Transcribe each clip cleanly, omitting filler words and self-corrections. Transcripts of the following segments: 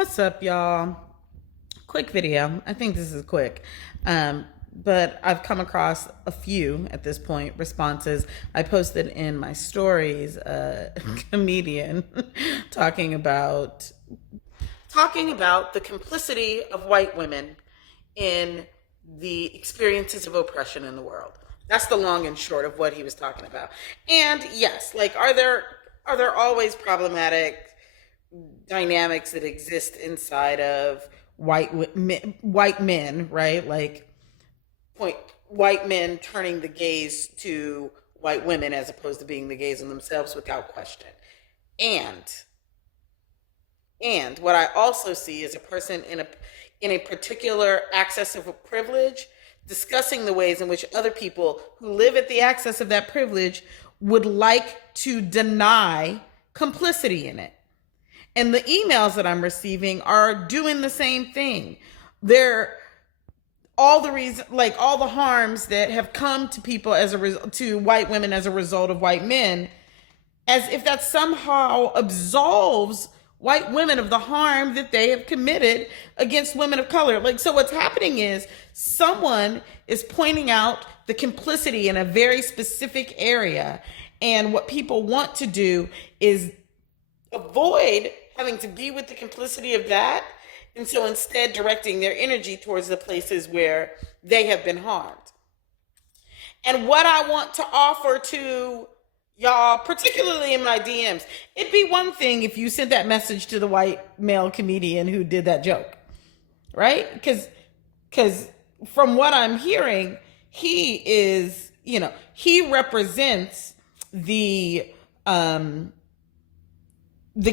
What's up, y'all? Quick video. I think this is quick. But I've come across a few at this point responses. I posted in my stories a comedian talking about the complicity of white women in the experiences of oppression in the world. That's the long and short of what he was talking about. And yes, like are there always problematic dynamics that exist inside of white men, right? Like point white men turning the gaze to white women as opposed to being the gaze on themselves without question. And and what I also see is a person in a particular access of a privilege discussing the ways in which other people who live at the access of that privilege would like to deny complicity in it. And the emails that I'm receiving are doing the same thing. They're all the reason, like all the harms that have come to people as a result, to white women as a result of white men, as if that somehow absolves white women of the harm that they have committed against women of color. Like, so what's happening is someone is pointing out the complicity in a very specific area. And what people want to do is avoid having to be with the complicity of that. And so instead directing their energy towards the places where they have been harmed. And what I want to offer to y'all, particularly in my DMs, it'd be one thing if you sent that message to the white male comedian who did that joke, right? Because from what I'm hearing, he is, he represents the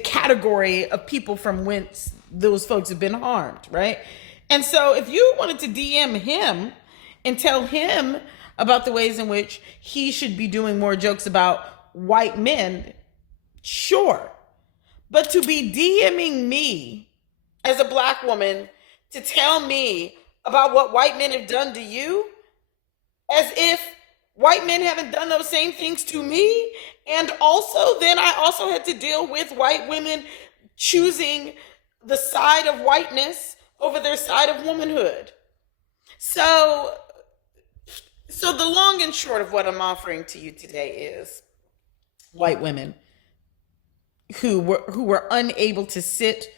category of people from whence those folks have been harmed, right? And so if you wanted to DM him and tell him about the ways in which he should be doing more jokes about white men, sure. But to be DMing me as a black woman to tell me about what white men have done to you, as if white men haven't done those same things to me. And also, then I also had to deal with white women choosing the side of whiteness over their side of womanhood. So the long and short of what I'm offering to you today is white women who were unable to sit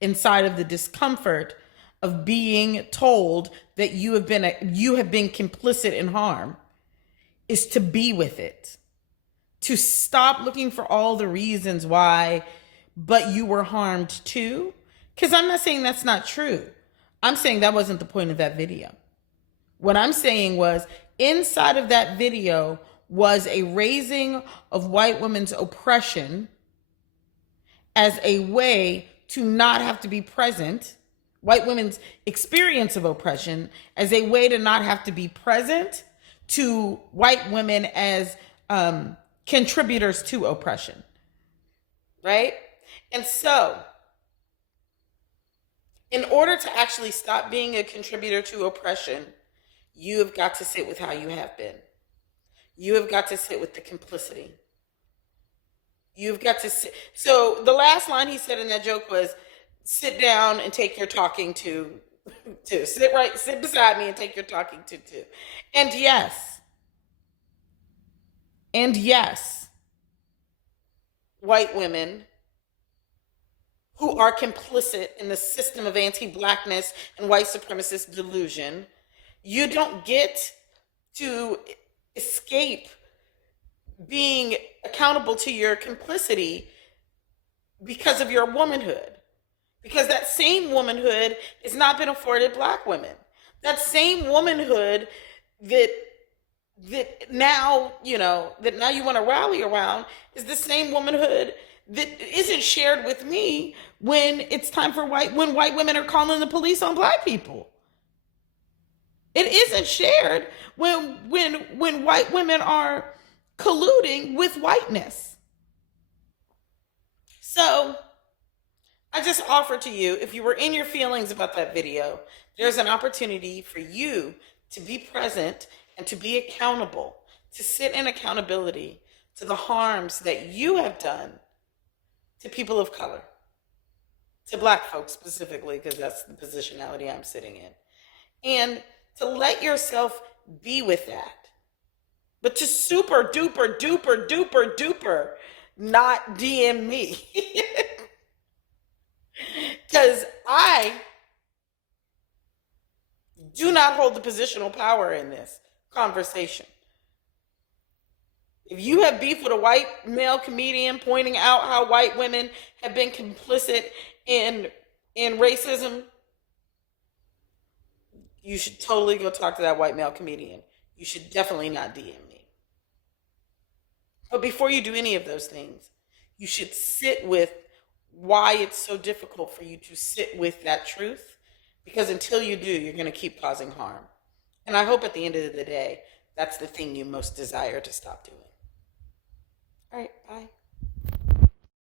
inside of the discomfort of being told that you have been complicit in harm, is to be with it, to stop looking for all the reasons why, but you were harmed too. Because I'm not saying that's not true. I'm saying that wasn't the point of that video. What I'm saying was inside of that video was a raising of white women's oppression as a way to not have to be present, white women's experience of oppression as a way to not have to be present to white women as contributors to oppression, right? And so, in order to actually stop being a contributor to oppression, you have got to sit with how you have been. You have got to sit with the complicity. You've got to sit. So the last line he said in that joke was, sit down and take your talking to sit beside me and take your talking to. And yes, white women who are complicit in the system of anti-blackness and white supremacist delusion, you don't get to escape being accountable to your complicity because of your womanhood. Because that same womanhood has not been afforded black women. That same womanhood that now you want to rally around is the same womanhood that isn't shared with me when it's time for when white women are calling the police on black people. It isn't shared when white women are colluding with whiteness. So I just offer to you, if you were in your feelings about that video, there's an opportunity for you to be present and to be accountable, to sit in accountability to the harms that you have done to people of color. to black folks specifically, because that's the positionality I'm sitting in. And to let yourself be with that. But to super duper duper duper duper not DM me. Because I do not hold the positional power in this conversation. If you have beef with a white male comedian pointing out how white women have been complicit in racism, you should totally go talk to that white male comedian. You should definitely not DM me. But before you do any of those things, you should sit with why it's so difficult for you to sit with that truth. Because until you do, you're going to keep causing harm. And I hope at the end of the day, that's the thing you most desire to stop doing. All right, bye.